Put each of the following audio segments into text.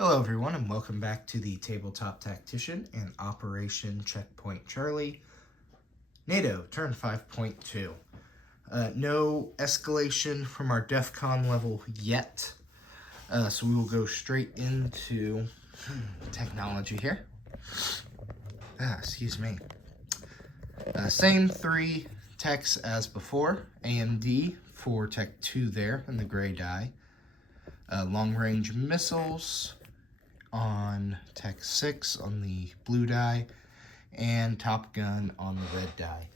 Hello everyone and welcome back to the Tabletop Tactician and Operation Checkpoint Charlie. Nato, turn 5.2. No escalation from our DEF CON level yet. So we will go straight into technology here. Excuse me. Same three techs as before. AMD for Tech 2 there in the gray die. Long-range missiles on Tech 6 on the blue die, and Top Gun on the red die.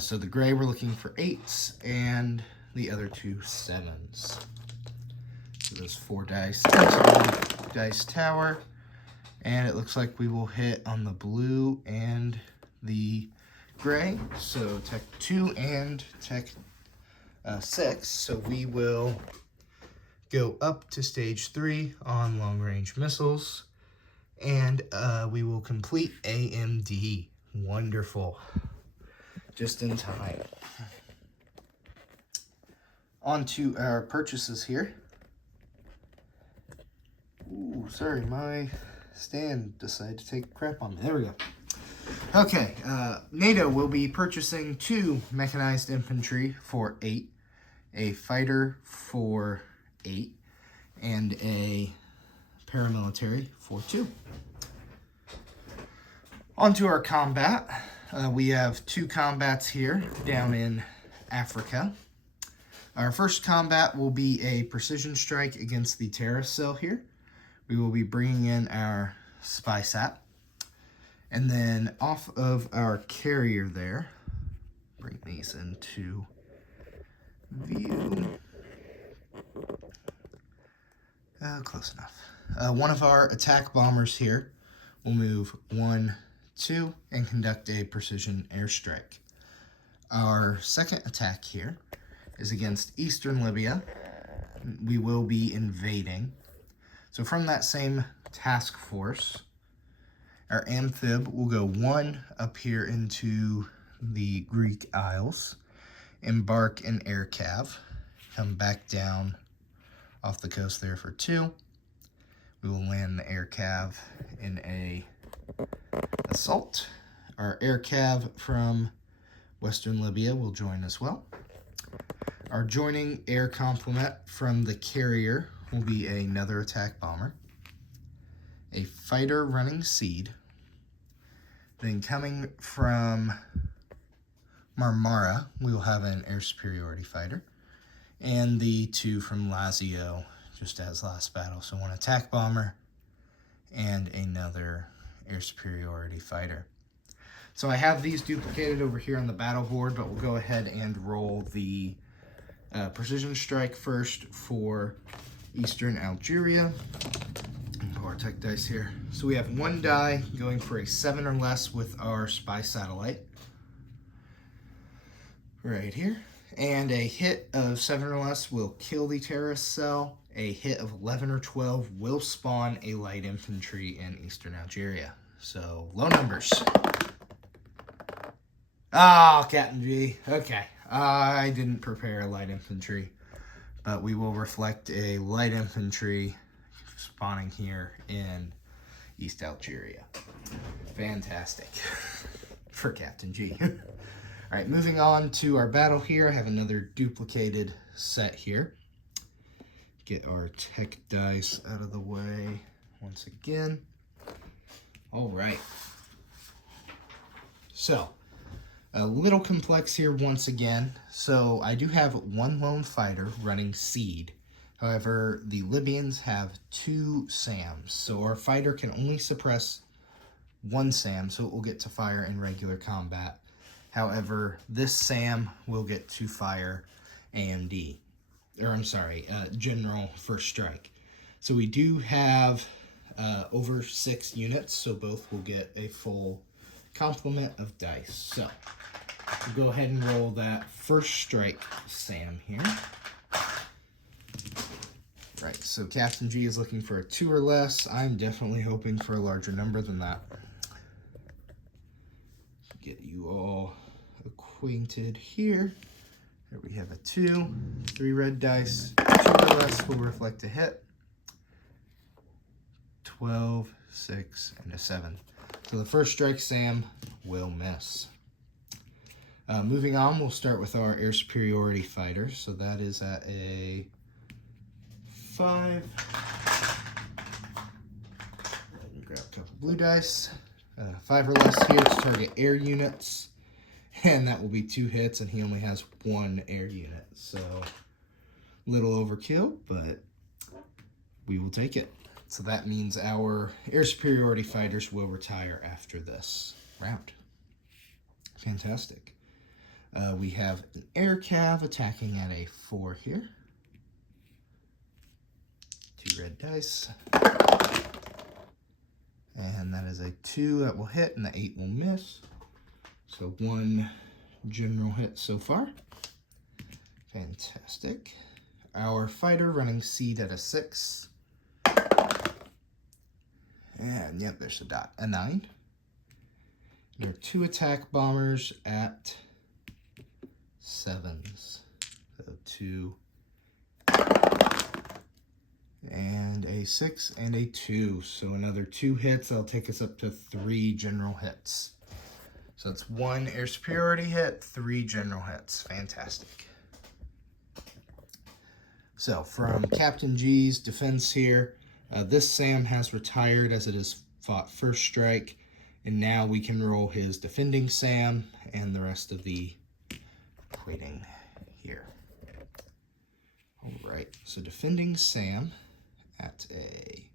So the gray we're looking for 8s, and the other two 7s. So those 4 dice, dice tower, and it looks like we will hit on the blue and the gray. So Tech 2 and Tech 6. So we will go up to stage 3 on long-range missiles, and we will complete AMD. Wonderful. Just in time. On to our purchases here. Ooh, sorry, my stand decided to take crap on me. There we go. Okay, NATO will be purchasing 2 mechanized infantry for 8, a fighter for 8, and a paramilitary for 2. On to our combat. We have 2 combats here down in Africa. Our first combat will be a precision strike against the terrorist cell here. We will be bringing in our spy sat. And then off of our carrier there, bring these into view. Close enough. One of our attack bombers here will move 1, 2, and conduct a precision airstrike. Our second attack here is against Eastern Libya. We will be invading. So from that same task force, our amphib will go 1 up here into the Greek Isles, embark an air cav, come back down off the coast there for 2. We will land the air cav in a assault. Our air cav from Western Libya will join as well. Our joining air complement from the carrier will be another attack bomber, a fighter running seed. Then coming from Marmara, we will have an air superiority fighter, and the 2 from Lazio, just as last battle. So 1 attack bomber and another air superiority fighter. So I have these duplicated over here on the battle board, but we'll go ahead and roll the precision strike first for Eastern Algeria. Pull our tech dice here. So we have 1 die going for a 7 or less with our spy satellite. Right here. And a hit of 7 or less will kill the terrorist cell. A hit of 11 or 12 will spawn a light infantry in Eastern Algeria. So, low numbers. Oh, Captain G. Okay. I didn't prepare a light infantry, but we will reflect a light infantry spawning here in East Algeria. Fantastic. For Captain G. Alright, moving on to our battle here. I have another duplicated set here. Get our tech dice out of the way once again. Alright. So, a little complex here once again. So, I do have 1 lone fighter running seed. However, the Libyans have 2 SAMs. So, our fighter can only suppress 1 SAM, so it will get to fire in regular combat. However, this SAM will get to fire AMD, or I'm sorry, General First Strike. So we do have over 6 units, so both will get a full complement of dice. So we'll go ahead and roll that First Strike SAM here. Right, so Captain G is looking for a 2 or less. I'm definitely hoping for a larger number than that. Get you all acquainted here. Here we have a 2, 3 red dice, 2 or less will reflect a hit. 12, 6, and a 7. So the first strike SAM will miss. Moving on, we'll start with our air superiority fighter. So that is at a 5. Grab a couple blue dice. 5 or less here to target air units. And that will be 2 hits, and he only has 1 air unit. So, little overkill, but we will take it. So that means our air superiority fighters will retire after this round. Fantastic. We have an air cav attacking at a 4 here. 2 red dice. And that is a 2 that will hit, and the 8 will miss. So 1 general hit so far. Fantastic. Our fighter running seed at a 6. And yep, there's a dot. A 9. There are 2 attack bombers at 7s. So 2. And a 6 and a 2. So another 2 hits. That'll take us up to 3 general hits. So it's 1 air superiority hit, 3 general hits. Fantastic. So from Captain G's defense here, this SAM has retired as it has fought first strike. And now we can roll his defending SAM and the rest of the equating here. All right, so defending SAM at a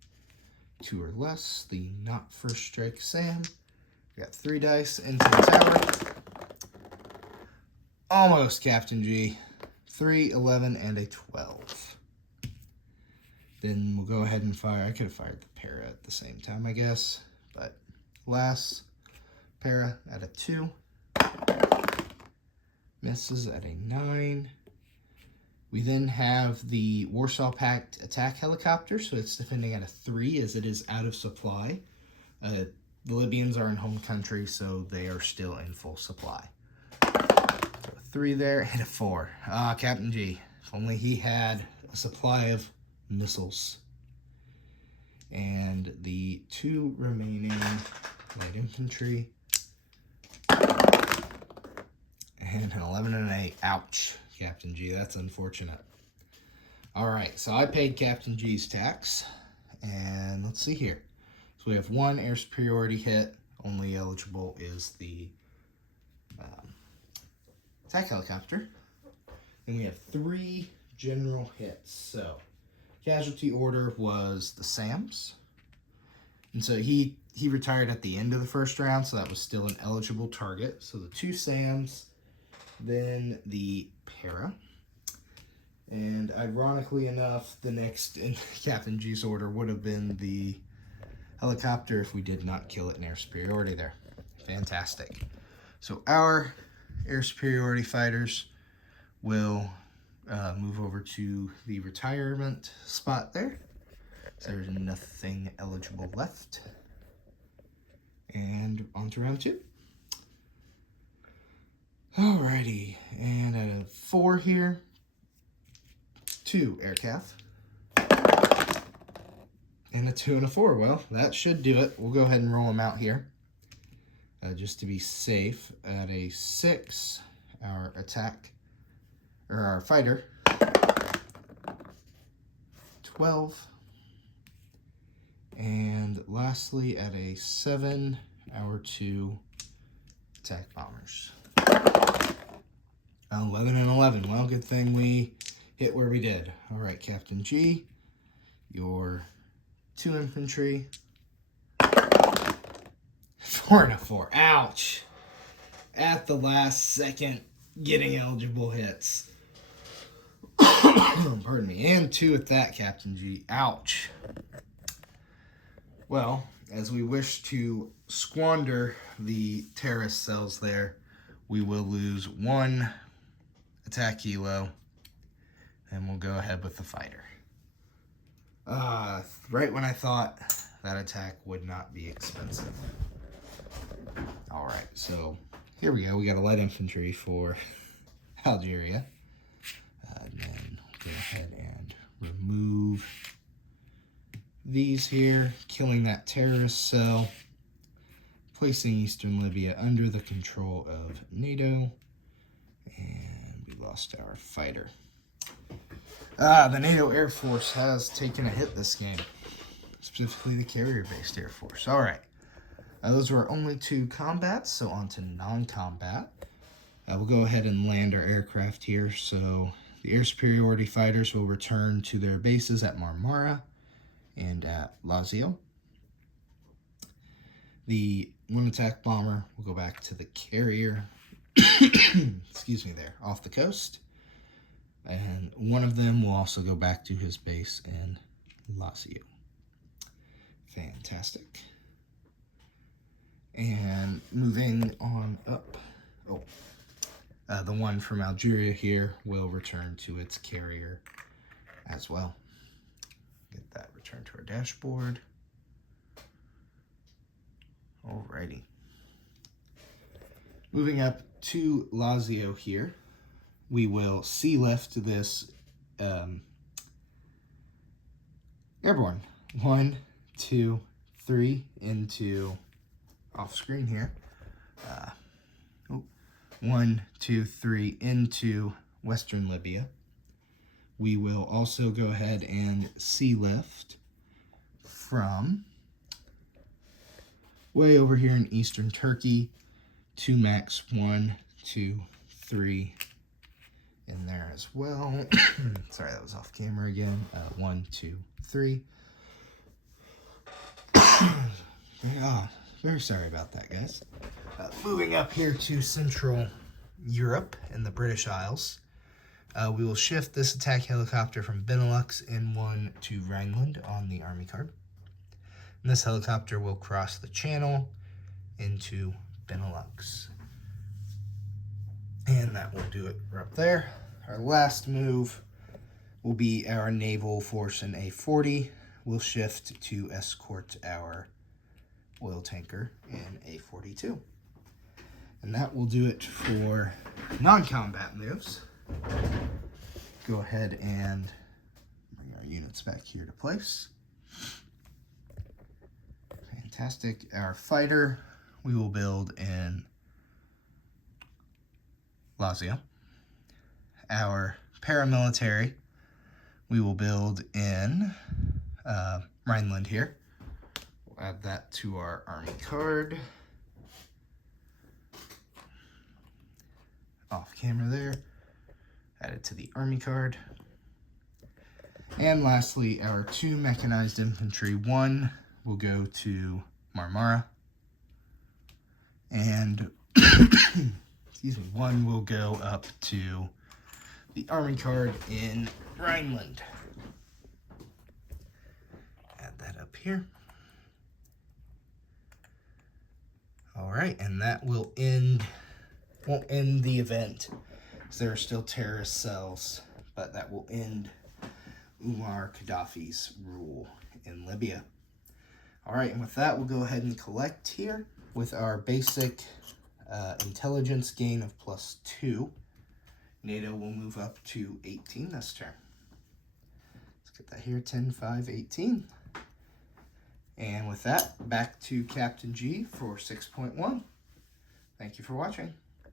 2 or less, the not first strike SAM. We got 3 dice into the tower. Almost, Captain G. 3, 11, and a 12. Then we'll go ahead and fire. I could have fired the para at the same time, I guess. But last para at a 2. Misses at a 9. We then have the Warsaw Pact attack helicopter, so it's defending at a 3 as it is out of supply. The Libyans are in home country, so they are still in full supply. So a 3 there and a 4. Ah, Captain G. If only he had a supply of missiles. And the 2 remaining light infantry. And an 11 and an 8. Ouch, Captain G. That's unfortunate. All right, so I paid Captain G's tax. And let's see here. So we have 1 air superiority hit. Only eligible is the attack helicopter. And we have 3 general hits. So casualty order was the SAMs. And so he retired at the end of the first round, so that was still an eligible target. So the 2 SAMs, then the para. And ironically enough, the next in Captain G's order would have been the helicopter if we did not kill it in air superiority there. Fantastic. So our air superiority fighters will move over to the retirement spot there. So there's nothing eligible left. And on to round 2. Alrighty, and at a 4 here, 2 air calf. And a 2 and a 4. Well, that should do it. We'll go ahead and roll them out here. Just to be safe. At a 6, our attack, or our fighter. 12. And lastly, at a 7, our 2 attack bombers. 11 and 11. Well, good thing we hit where we did. All right, Captain G, your 2 infantry. 4 and a 4. Ouch. At the last second, getting eligible hits. Pardon me. And 2 at that, Captain G. Ouch. Well, as we wish to squander the terrorist cells there, we will lose 1 attack kilo, and we'll go ahead with the fighter. Right when I thought that attack would not be expensive. All right, so here we go. We got a light infantry for Algeria. And then go ahead and remove these here, killing that terrorist cell, placing Eastern Libya under the control of Nato, and we lost our fighter. The NATO Air Force has taken a hit this game, specifically the carrier-based Air Force. All right, those were only 2 combats, so on to non-combat. We'll go ahead and land our aircraft here. So the air superiority fighters will return to their bases at Marmara and at Lazio. The 1 attack bomber will go back to the carrier, excuse me, there, off the coast. And one of them will also go back to his base in Lazio. Fantastic. And moving on up. The one from Algeria here will return to its carrier as well. Get that returned to our dashboard. Alrighty. Moving up to Lazio here, we will sea lift this airborne. 1, 2, 3 into off screen here. 1, 2, 3 into Western Libya. We will also go ahead and sea lift from way over here in Eastern Turkey to max 1, 2, 3 in there as well. Sorry, that was off camera again. 1, 2, 3. Very sorry about that, guys. Moving up here to Central Europe and the British Isles, we will shift this attack helicopter from Benelux in 1 to Rhineland on the Army card. And this helicopter will cross the channel into Benelux. And that will do it up there. Our last move will be our naval force in A40. We'll shift to escort our oil tanker in A42. And that will do it for non-combat moves. Go ahead and bring our units back here to place. Fantastic. Our fighter we will build in Lazio. Our paramilitary we will build in Rhineland here. We'll add that to our army card. Off camera there. Add it to the army card. And lastly, our 2 mechanized infantry. 1 will go to Marmara. And excuse me, 1 will go up to the army card in Rhineland. Add that up here. All right, and that will won't end the event, because there are still terrorist cells, but that will end Muammar Gaddafi's rule in Libya. All right, and with that, we'll go ahead and collect here with our basic intelligence gain of +2. NATO will move up to 18 this turn. Let's get that here, 10, 5, 18. And with that, back to Captain G for 6.1. Thank you for watching.